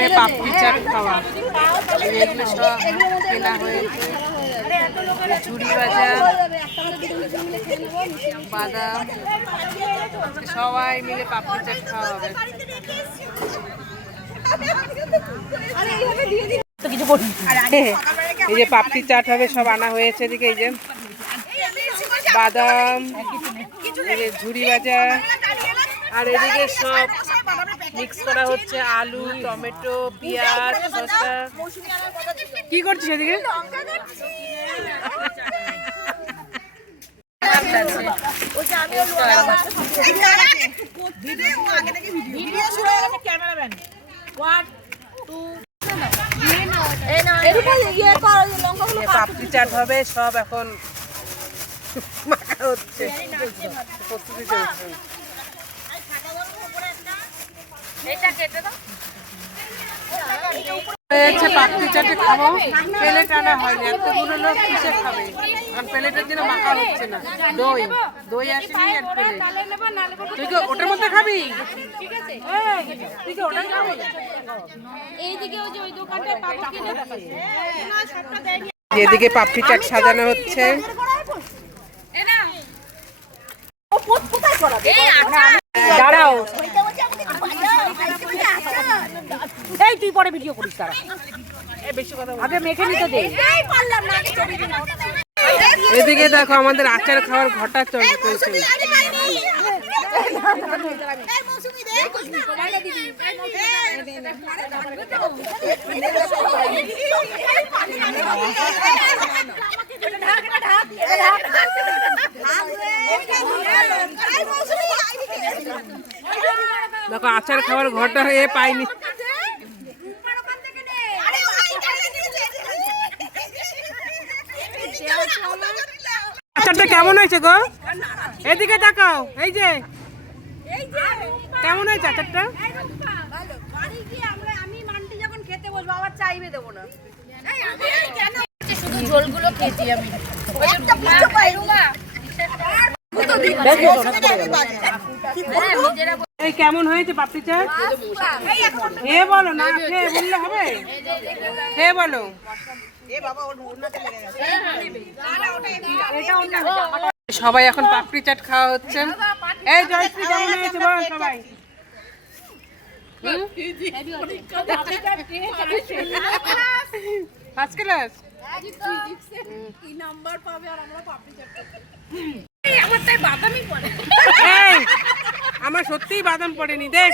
হবে পাপড়ি চাট খাওয়া। এগুলো সব কেনা হয়েছে, ঝুড়ি ভাজা, বাদাম, সবাই মিলে পাপড়ি চাট খাওয়া হবে। এই যে পাপড়ি চাট হবে, সব আনা হয়েছে এদিকে। এই যে বাদাম, ঝুড়ি ভাজা, আর এদিকে সব মিক্স করা হচ্ছে, আলু, টমেটো, পেঁয়াজ, শসা। কি করছিস এদিকে? পাপড়ি চাট হবে, সব এখন মাখা হচ্ছে, প্রস্তুতি চলছে। পাপড়ি চাটে খাবো, প্লেট আনা হয়নি। এতগুলো লোক কিসে খাবে? কারণ প্লেটের জন্য মাখা হচ্ছে না। দই দই আসেনি আর প্লেট। তুই কি ওটার মধ্যে খাবি? তুই কি ওটা খাবি? এদিকে পাপড়ি চাট সাজানো হচ্ছে। দাঁড়াও, এই তুই পরে ভিডিও করিস, তারা আগে মেখে নিতে দে। এদিকে দেখো আমাদের আচার খাওয়ার ঘটা চলছে। দেখো আচার খাওয়ার ঘরটা এ পাইনি। আচারটা কেমন হয়েছে গো? এদিকে তাকাও। এই যে কেমন হয়েছে আচারটা? শুধু ঝোলগুলো খেয়েছি আমি। এই কেমন হয়েছে পাপড়ি চাট? খেয়ে বলো, না খেয়ে বললে হবে? খেয়ে বলো। সবাই এখন পাপড়ি চাট খাওয়া হচ্ছে। এই জয়শ্রী কেমন হয়েছে বল সবাই? First class. আমার সত্যিই বাদাম পড়েনি, দেখ।